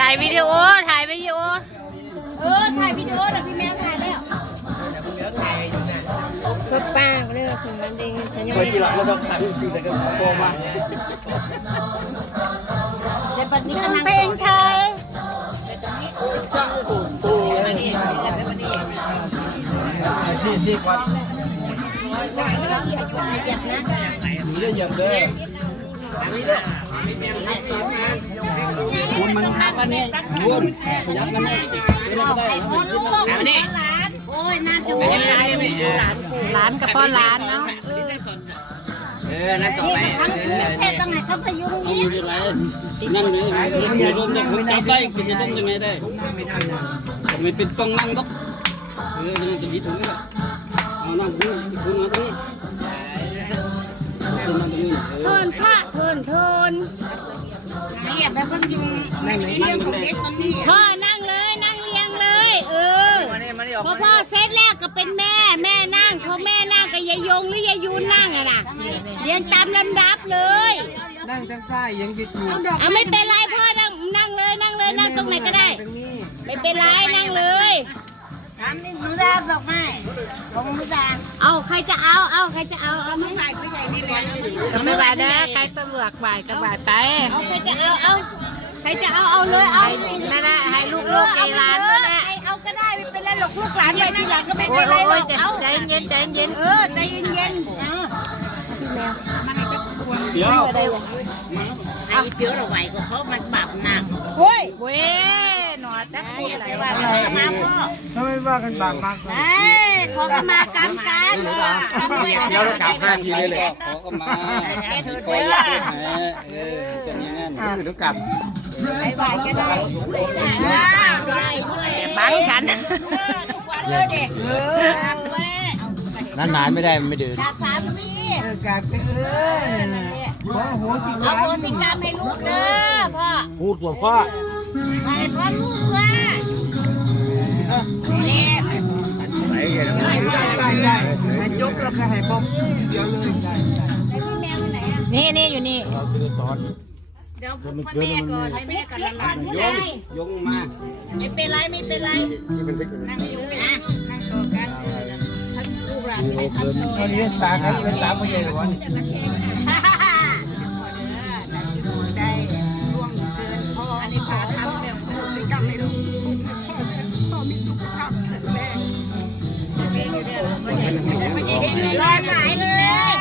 ถ่ายวิดีโอ ถ่ายวิดีโอ เออ ถ่ายวิดีโอแล้วพี่แมวถ่ายแล้วก็ป้าเรื่องถึงมันเองฉันยังเคยไม่ทีหลังเราต้องถ่ายรูปแต่ก็โปรมาเดี๋ย วปันนี้ก็นั่งเพลงไทยที่ที่วัดหนีได้ยังเด้อนหักอันนี้คุณยักมันนี่ไม่ได้ไม่ได้หลานโอ้ยน่าดูหลานดูหลานร้านกับพ่อร้านเนาะเออนั่นต่อนี่ไปทั้งเทศตั้งไหนเขาพยุงอานี้อยู่ยังไงนั่งเลยอย่าลงจะผมจับได้คุณจะต้องยังไงได้ทำไมเป็นกล้องนั่งก็เออจะจะดีตรงนี้แหละเอานั่งคุณคุณมาตรงนี้เทินค่ะเทินเทิน ยบแล้วก็ยุงนั่งเลยนั่งเลยพ่อนั่งเลยนั่งเรียงเลย เออพอพ่อเซตแรกก็เป็นแม่แม่นั่งพอแม่นั่งก็ยายยงหรือยายยูนนั่งอะนะเรียงตามลำดับเลย นั่งทั้งใต้ยังจะถูกเอาไม่เป็นไรพ่อนั่งนั่งเลยนั่งเลยนั่งตรงไหนก็ได้ตรงนี้ไม่เป็นไรนั่งเลยน้ำนี่ หนูดาดอกไม้ของหนูดาเอาใครจะเอาเอาใครจะเอาเอาน้องชายผู้ใหญ่นี่แหละไม่ไหวนะใครตำรวจบ่ายก็บ่ายไปเอาใครจะเอาเอาใครจะเอาเอาเลยเอาให้นั่นนะให้ลูกๆในร้านนั่นแหละใครเอาก็ได้ไม่เป็นไรหรอกลูกหลานไปทีหลังก็ไม่โอ้เป็ยนไรโอ้ยหรอกเอาใจเย็นใจเย็นเออใจเย็นๆเอามันจะควรเดี๋ยวไอ้เปียวเราไหวก็เพราะมันบาปหนักเว้ยเว้ย หนอจักพูดอะไรว่าว่าขอมาพ่อทำไมว่ากันบางมากเลยเอ้ยขอขมากรรมกันเดี๋ยวเรากลับห้าทีเลยเลยขอก็มาขออยากให้เออจะนี้นั่นเดี๋ยวกลับไปไหวก็ได้ได้ด้วยบังฉันทุกวันเลยเด็กเออเว้ยนานๆไม่ได้มันไม่เดินจากสามีเออกาเออขอโหสิเอาโหสิกรรมให้ลูกเด้อพ่อพูดกว่าพ่อ ให้พ่อลูกว่านี่ไหนกันได้ได้ได้ให้จบแล้วก็ให้บอกเดี๋ยวเลยได้พี่แมวไปไหนอะนี่นี่อยู่นี่เราคือสอนเดี๋ยวพ่อแม่ก่อนแม่ก่อนละลันก็ยได้งยงมาไม่เป็นไรไม่เป็นไร นั่งอยู่นะนั่งต่อกันเออทั้งลูกหลานไปทำต่อตอนนี้ตาเขาเป็นตาผู้ใหญ่หลวง ลอยหมายเลย